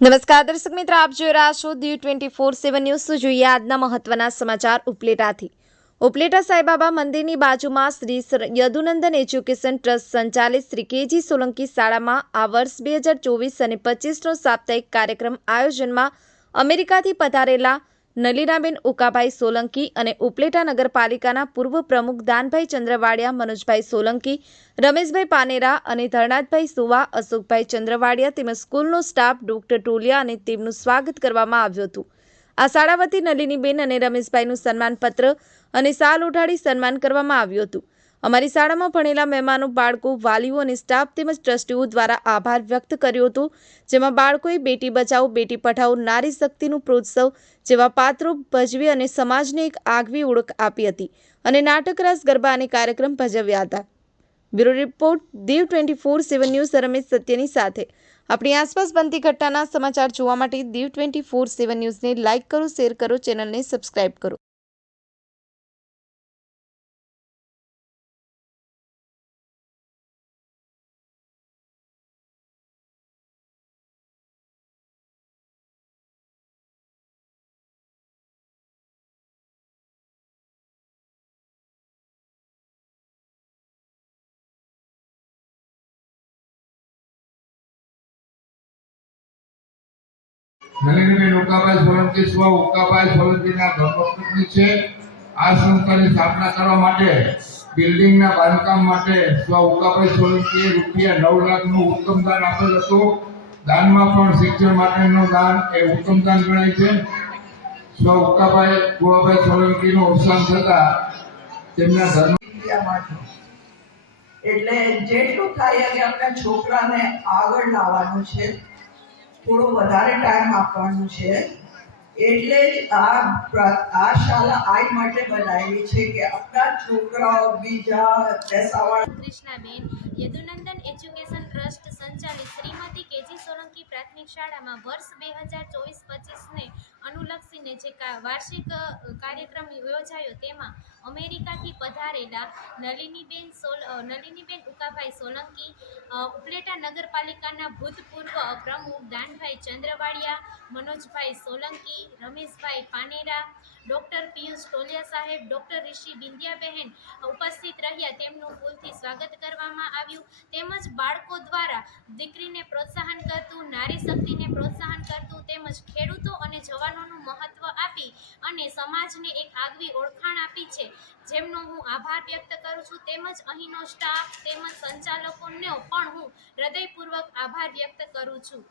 નમસ્કાર દર્શક મિત્રો, આપ જોઈ રહ્યા છો દીવ 24/7 ન્યૂઝ। જોઈએ આજના મહત્વના સમાચાર ઉપલેટાથી। ઉપલેટા સાંઈબાબા મંદિરની બાજુમાં શ્રી યદુનંદન એજ્યુકેશન ટ્રસ્ટ સંચાલિત શ્રી કેજી સોલંકી શાળામાં આ વર્ષ 2024 અને 25નો સાપ્તાહિક કાર્યક્રમ આયોજનમાં અમેરિકાથી પધારેલા નલીનાબેન ઉકાભાઈ સોલંકી અને ઉપલેટા નગરપાલિકાના પૂર્વ પ્રમુખ દાનભાઈ ચંદ્રવાડિયા, મનોજભાઈ સોલંકી, રમેશભાઈ પાનેરા અને ધરણાદભાઈ સુવા, અશોકભાઈ ચંદ્રવાડિયા તેમજ સ્કૂલનો સ્ટાફ, ડોક્ટર ટોલિયા અને તેમનું સ્વાગત કરવામાં આવ્યું હતું। આ શાળા વતી નલિનીબેન અને રમેશભાઈનું સન્માનપત્ર અને શાલ ઉઠાડી સન્માન કરવામાં આવ્યું હતું। અમારી શાળામાં ભણેલા મહેમાનો, બાળકો, વાલીઓ અને સ્ટાફ તેમજ ટ્રસ્ટીઓ દ્વારા આભાર વ્યક્ત કર્યો હતો, જેમાં બાળકોએ બેટી બચાવો બેટી પઢાઓ, નારી શક્તિનું પ્રોત્સવ જેવા પાત્રો ભજવી અને સમાજને એક આગવી ઓળખ આપી હતી અને નાટક, રાસ, ગરબા અને કાર્યક્રમ ભજવ્યા હતા। Bureau report, Diu 24/7 news. Ramesh સત્યની સાથે। આપણી આસપાસ બનતી ઘટનાના સમાચાર જોવા માટે દીવ 24/7 ન્યૂઝને લાઇક કરો, શેર કરો, ચેનલને સબસ્ક્રાઇબ કરો। નલિનીબેન ઉકાભાઈ સોલંકી સ્વ ઉકાભાઈ સોલંકીના ધર્મપત્ની છે। આ સંસ્થાની સ્થાપના કરવા માટે, બિલ્ડિંગના બાંધકામ માટે સ્વ ઉકાભાઈ સોલંકીએ ₹9 લાખનું ઉત્તમ દાન આપેલ હતું। દાનમાં પણ શિક્ષણ માટેનું દાન એ ઉત્તમ દાન ગણાય છે। સ્વ ઉકાભાઈ ગોળાભાઈ સોલંકીનું અવસાન થતાં તેમના ધર્મ એટલે જેટલું થાય કે આપણે છોકરાને આગળ લાવવાનું છે, થોડો વધારે ટાઈમ આપવાનું છે। એટલે જ આ શાળા આ માટે બનાવી છે કે આપણા છોકરાઓ બીજા પૈસાવાળા કૃષ્ણાબેન યદુનંદન એજ્યુકેશન ટ્રસ્ટ સંચાલિત શ્રીમતી કેજી સોલંકી પ્રાથમિક શાળામાં વર્ષ 2024-25ને અનુલક્ષીને જે વાર્ષિક કાર્યક્રમ યોજાયો, તેમાં અમેરિકાથી પધારેલા નલિનીબેન ઉકાભાઈ સોલંકી, ઉપલેટા નગરપાલિકાના ભૂતપૂર્વ પ્રમુખ દાનભાઈ ચંદ્રવાડિયા, મનોજભાઈ સોલંકી, રમેશભાઈ પાનેરા, ડોક્ટર પિયુષ ટોલિયા સાહેબ, ડોક્ટર ઋષિ બિંદિયાબહેન ઉપસ્થિત રહ્યા। તેમનું ફૂલથી સ્વાગત કરવામાં આવ્યું। તેમજ બાળકો દ્વારા દીકરીને પ્રોત્સાહન કરતું, નારી શક્તિને પ્રોત્સાહન કરતું, તેમજ ખેડૂતો અને જવાનોનું મહત્વ આપી અને સમાજને એક આગવી ઓળખાણ આપી છે, જેમનો હું આભાર વ્યક્ત કરું છું। તેમજ અહીંનો સ્ટાફ તેમજ સંચાલકોનો પણ હું હૃદયપૂર્વક આભાર વ્યક્ત કરું છું।